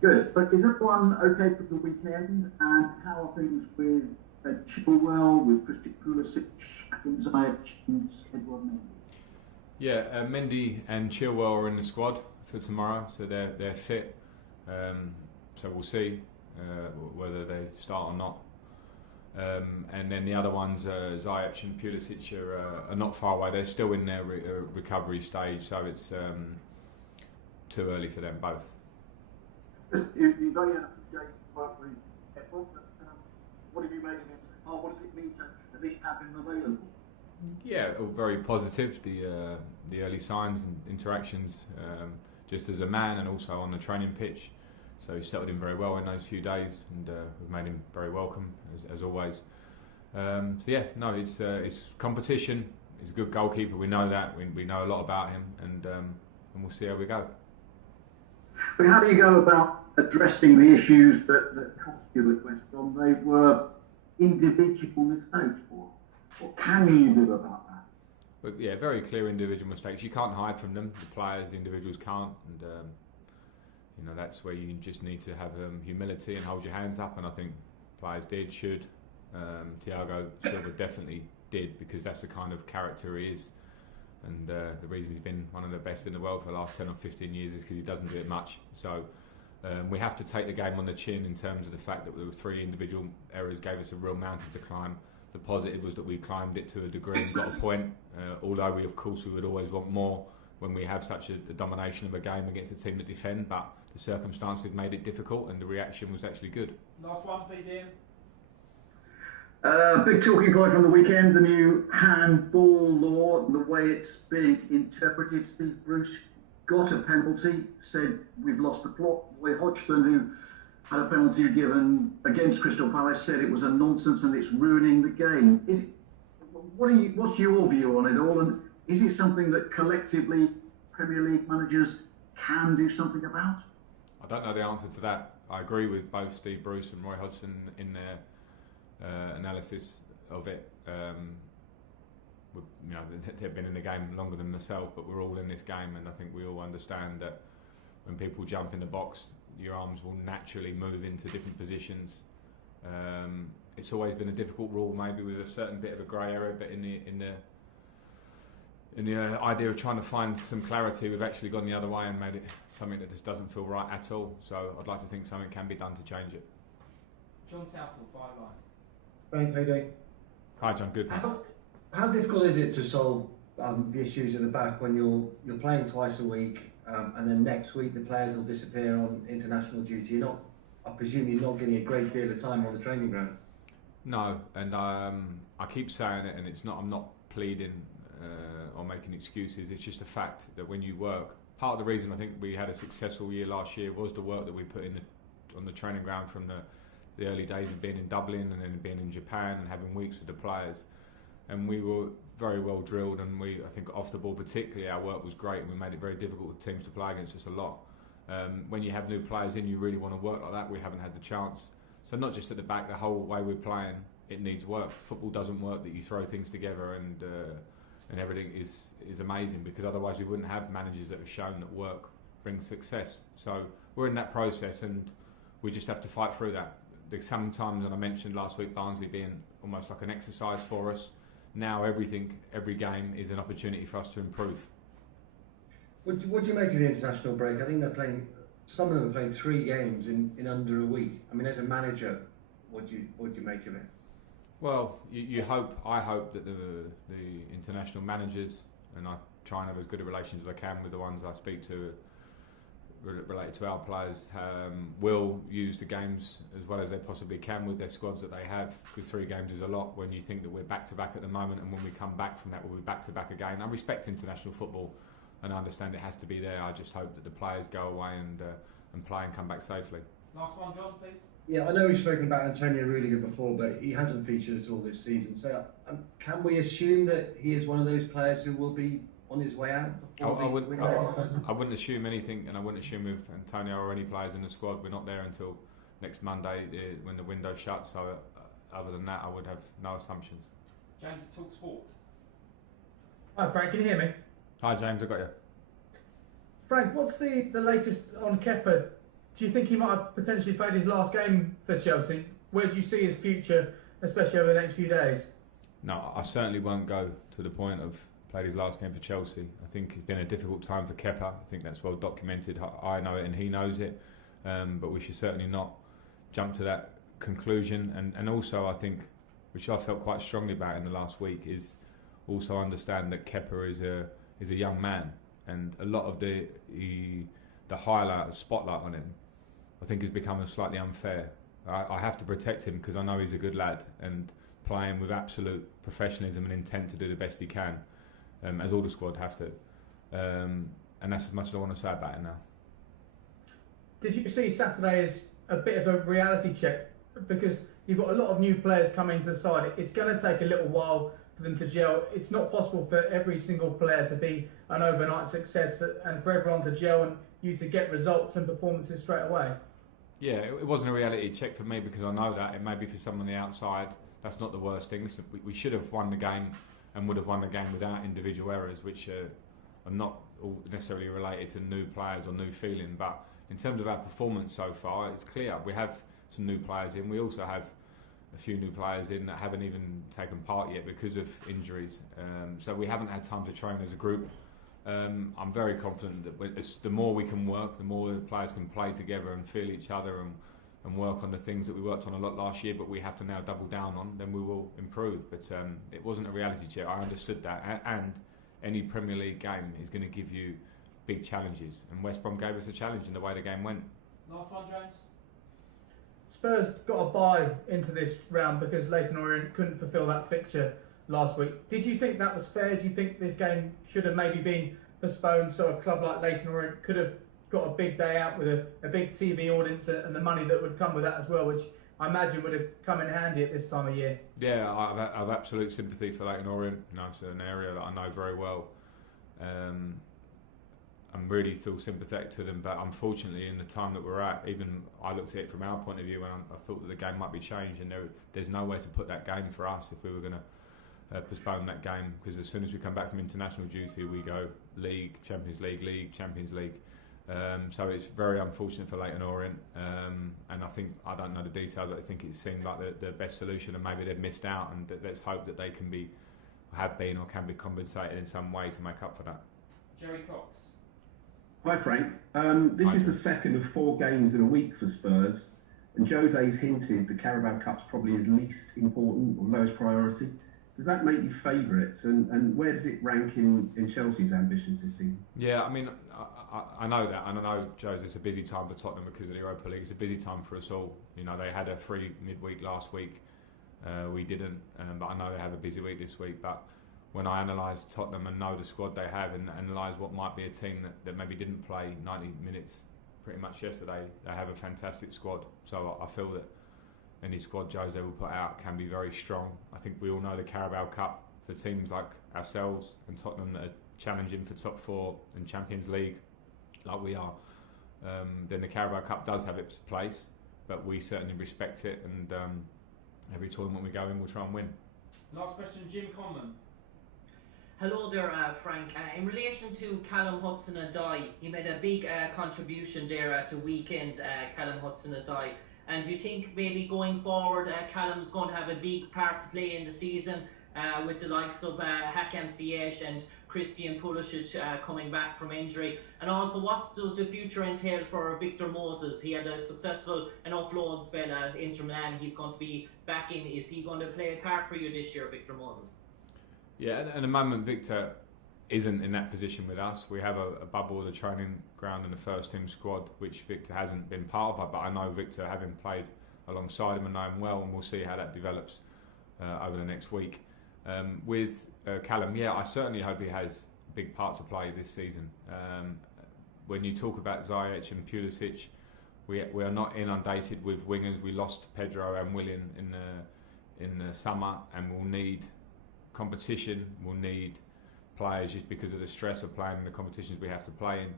Good. But is everyone okay for the weekend? And how are things with Chilwell, with Christian Pulisic, Hakim Ziyech, and Edward Mendy? Yeah, Mendy and Chilwell are in the squad for tomorrow, so they're fit. So we'll see whether they start or not. And then the other ones, Ziyech and Pulisic, are not far away. They're still in their recovery stage, so it's too early for them both. You've only had a few days to work with Edward, but what have you made of it so far? What does it mean to at least have him available? Yeah, all very positive. The early signs and interactions, just as a man and also on the training pitch. So he settled in very well in those few days, and we've made him very welcome as always. So yeah, no, it's competition. He's a good goalkeeper. We know that. We know a lot about him, and we'll see how we go. But how do you go about addressing the issues that cost you at West Brom? They were individual mistakes. What can you do about that? But yeah, very clear individual mistakes. You can't hide from them. The players, the individuals can't, and that's where you just need to have humility and hold your hands up. And I think players should. Thiago Silva definitely did, because that's the kind of character he is. And the reason he's been one of the best in the world for the last 10 or 15 years is because he doesn't do it much. So we have to take the game on the chin in terms of the fact that there were 3 individual errors gave us a real mountain to climb. The positive was that we climbed it to a degree and got a point, although we would always want more when we have such a domination of a game against a team that defend, but the circumstances made it difficult and the reaction was actually good. Last one, please, Ian. Big talking point from the weekend, the new handball law, the way it's being interpreted. Steve Bruce got a penalty, said we've lost the plot. Roy Hodgson, who had a penalty given against Crystal Palace, said it was a nonsense and it's ruining the game. What's your view on it all, and is it something that collectively Premier League managers can do something about? I don't know the answer to that. I agree with both Steve Bruce and Roy Hodgson in their analysis of it. They've been in the game longer than myself, but we're all in this game, and I think we all understand that when people jump in the box, your arms will naturally move into different positions. It's always been a difficult rule, maybe with a certain bit of a grey area, but in the idea of trying to find some clarity, we've actually gone the other way and made it something that just doesn't feel right at all. So I'd like to think something can be done to change it. John Southall, 5 line. Frank, how you doing? Hi John, good. How difficult is it to solve the issues at the back when you're playing twice a week, and then next week the players will disappear on international duty? I presume you're not getting a great deal of time on the training ground. No, and I keep saying it, and I'm not pleading or making excuses. It's just a fact that when you work, part of the reason I think we had a successful year last year was the work that we put in on the training ground from the early days of being in Dublin and then being in Japan and having weeks with the players. And we were very well drilled, and I think off the ball particularly, our work was great, and we made it very difficult for teams to play against us a lot. When you have new players in, you really want to work like that. We haven't had the chance. So not just at the back, the whole way we're playing, it needs work. Football doesn't work that you throw things together and everything is amazing, because otherwise we wouldn't have managers that have shown that work brings success. So we're in that process, and we just have to fight through that. Sometimes, and I mentioned last week, Barnsley being almost like an exercise for us. Now every game is an opportunity for us to improve. What do you make of the international break? I think some of them are playing 3 games in under a week. I mean, as a manager, what do you make of it? Well, I hope that the international managers, and I try and have as good a relations as I can with the ones I speak to related to our players, will use the games as well as they possibly can with their squads that they have, because 3 games is a lot when you think that we're back-to-back at the moment, and when we come back from that we'll be back-to-back again. I respect international football and I understand it has to be there. I just hope that the players go away and play and come back safely. Last one, John, please. Yeah, I know we've spoken about Antonio Rudiger before, but he hasn't featured at all this season. So can we assume that he is one of those players who will be on his way out? I wouldn't assume anything, and I wouldn't assume with Antonio or any players in the squad. We're not there until next Monday when the window shuts. So other than that, I would have no assumptions. James, Talk Sport. Hi Frank, can you hear me? Hi James, I got you. Frank, what's the latest on Kepa Do you think he might have potentially played his last game for Chelsea? Where do you see his future, especially over the next few days? No, I certainly won't go to the point of played his last game for Chelsea. I think it's been a difficult time for Kepa. I think that's well documented. I know it and he knows it. But we should certainly not jump to that conclusion. And also I think, which I felt quite strongly about in the last week, is also understand that Kepa is a young man, and a lot of the spotlight on him, I think, has become slightly unfair. I have to protect him because I know he's a good lad and playing with absolute professionalism and intent to do the best he can, as all the squad have to. And that's as much as I want to say about it now. Did you see Saturday as a bit of a reality check? Because you've got a lot of new players coming to the side. It's going to take a little while for them to gel. It's not possible for every single player to be an overnight success, and for everyone to gel and you to get results and performances straight away. Yeah, it wasn't a reality check for me because I know that. It may be for someone on the outside. That's not the worst thing. Listen, we should have won the game and would have won the game without individual errors, which are not all necessarily related to new players or new feeling. But in terms of our performance so far, it's clear we have some new players in. We also have a few new players in that haven't even taken part yet because of injuries. So we haven't had time to train as a group. I'm very confident that the more we can work, the more the players can play together and feel each other and work on the things that we worked on a lot last year, but we have to now double down on, then we will improve. But it wasn't a reality check. I understood that. And any Premier League game is going to give you big challenges. And West Brom gave us a challenge in the way the game went. Last one, James. Spurs got a bye into this round because Leyton Orient couldn't fulfil that fixture last week. Did you think that was fair? Do you think this game should have maybe been postponed so a club like Leyton Orient could have got a big day out with a big TV audience and the money that would come with that as well, which I imagine would have come in handy at this time of year? Yeah, I have absolute sympathy for Leyton Orient. You know, it's an area that I know very well. I'm really still sympathetic to them, but unfortunately in the time that we're at, even I looked at it from our point of view and I thought that the game might be changed, and there's no way to put that game for us if we were going to postpone that game, because as soon as we come back from international duty we go League, Champions League, Champions League. So it's very unfortunate for Leyton Orient, and I don't know the details, but I think it seemed like the best solution, and maybe they've missed out, and let's hope that they have been or can be compensated in some way to make up for that. Jerry Cox. Hi Frank, this is the second of 4 games in a week for Spurs, and Jose's hinted the Carabao Cup's probably his least important or lowest priority. Does that make you favourites, and where does it rank in Chelsea's ambitions this season? Yeah, I mean, I know that, and I know, Jose, it's a busy time for Tottenham because of the Europa League. It's a busy time for us all. You know, they had a free midweek last week. We didn't, but I know they have a busy week this week. But when I analyse Tottenham and know the squad they have, and analyse what might be a team that maybe didn't play 90 minutes pretty much yesterday, they have a fantastic squad. So I feel that any squad Jose will put out can be very strong. I think we all know the Carabao Cup, for teams like ourselves and Tottenham that are challenging for top 4 and Champions League like we are, then the Carabao Cup does have its place, but we certainly respect it, and every tournament we go in we'll try and win. Last question, Jim Conlon. Hello there, Frank. In relation to Callum Hudson-Odoi, he made a big contribution there at the weekend, Callum Hudson-Odoi. And do you think maybe going forward, Callum's going to have a big part to play in the season with the likes of Hakim Ziyech and Christian Pulisic coming back from injury? And also, what does the future entail for Victor Moses? He had a successful enough loan spell at Inter Milan. He's going to be back in. Is he going to play a part for you this year, Victor Moses? Yeah, at the moment Victor isn't in that position with us. We have a bubble of the training ground and the first team squad, which Victor hasn't been part of, but I know Victor, having played alongside him and know him well, and we'll see how that develops over the next week. With Callum, yeah, I certainly hope he has a big part to play this season. When you talk about Ziyech and Pulisic, we are not inundated with wingers. We lost Pedro and Willian in the summer, and we'll need competition. We'll need players just because of the stress of playing in the competitions we have to play in.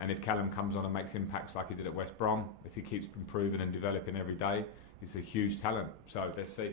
And if Callum comes on and makes impacts like he did at West Brom, if he keeps improving and developing every day, he's a huge talent. So let's see.